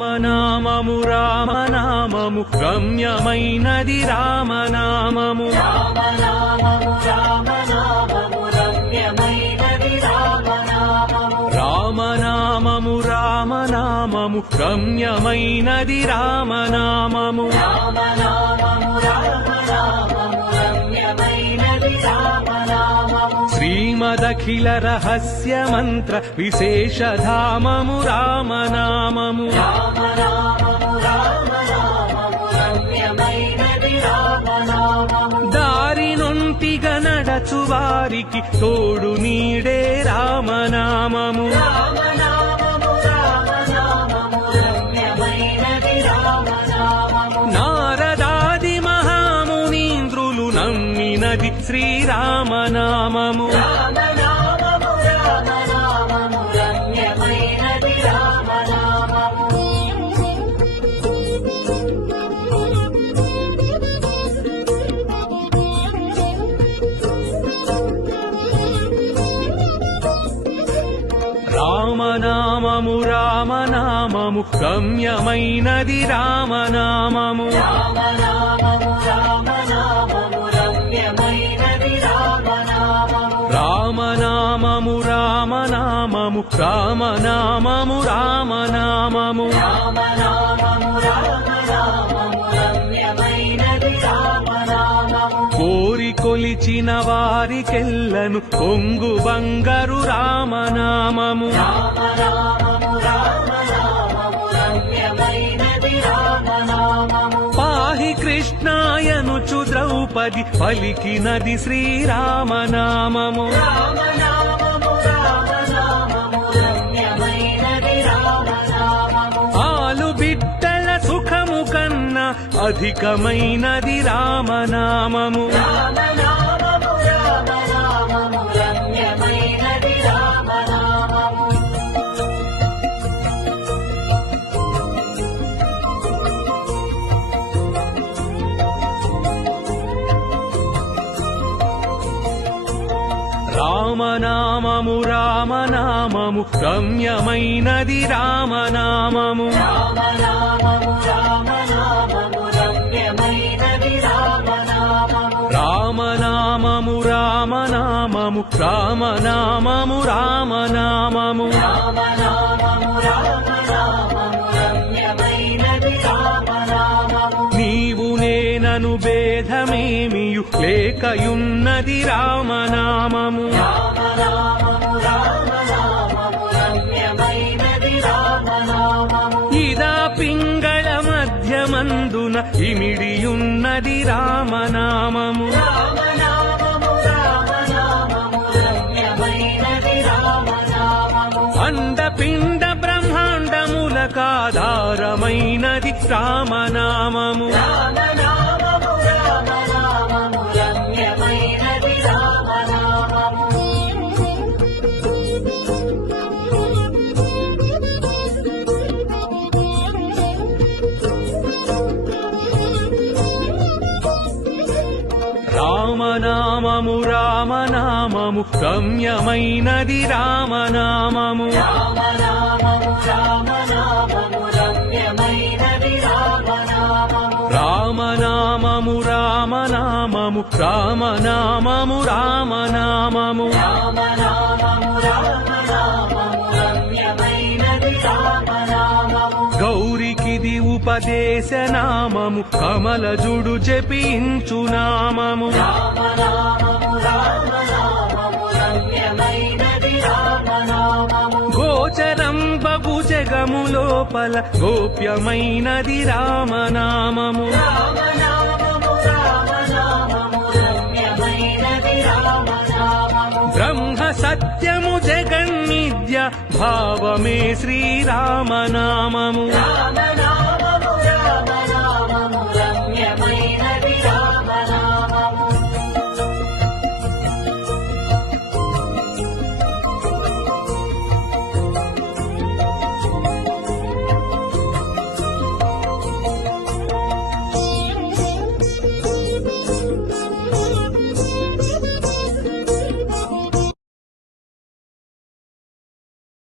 రామనామము రామనామము రమ్యమైనది రామనామము రామనామము రామనామము రమ్యమైనది రామనామము రామనామము రామనామము రమ్యమైనది రామనామము రామనామము రామనామము రమ్యమైనది రామనామము శ్రీమదఖిల రహస్య మంత్ర విశేషధామము రామనామము రామనామము రామనామము రమ్యమైనది రామనామము దారి నొంటిగా నడచు వారికి తోడు నీడే రామనామము రామనామము రామనామము రమ్యమైనది రామనామము నారదాది మహామునీంద్రులు నమ్మినది శ్రీరామనామము రామనామము రామనామము రమ్యమైనది రామనామము రామనామము రామనామము రమ్యమైనది రామనామము రామనామము రామనామము రమ్యమైనది రామనామము రామనామము రామనామము రామనామము రామనామము రామనామము రామనామము రమ్యమైనది రామనామము కోరి కొలిచిన వారికెల్లను కొంగు బంగారు రామనామము రామనామము రామనామము రమ్యమైనది రామనామము పాహి కృష్ణాయనుచు ద్రౌపది పలికినది శ్రీరామనామము రామనామము రామనామము రమ్యమైనది రామనామము ఆలు బిడ్డల సుఖము కన్నా అధికమైనది రామనామము రామనామము రామనామము రమ్యమైనది రామనామము రామనామము రామనామము రమ్యమైనది రామనామము రామనామము రామనామము రమ్యమైనది రామనామము రామనామము రామనామము రామనామము రామనామము రామనామము రామనామము రమ్యమైనది రామనామము నీవు నేనను భేదమేమియు లేకయున్నది రామనామము రామనామము రామనామము రమ్యమైనది రామనామము ఇదా పింగళ మధ్యమందున ఇమిడియున్నది రామనామము రామనామము రామనామము రమ్యమైనది రామనామము అండపిండ బ్రహ్మాండములకాధారమైనది రామనామము రామనామము రామనామము రమ్యమైనది రామనామము రామనామము రామనామము రమ్యమైనది రామనామము రామనామము రామనామము రమ్యమైనది రామనామము రామనామము రామనామము రామనామము రామనామము రామనామము రామనామము రమ్యమైనది రామనామము గౌరికిది ఉపదేశనామము కమలజుడు జపించు నామము రామనామము రామనామము రమ్యమైనది రామనామము గోచరం బగు జగము లోపల గోప్యమైనది రామనామము రామనామము రామనామము రమ్యమైనది రామనామము బ్రహ్మ సత్యము జగన్నిద్య భావమే శ్రీరామనామము రామనామము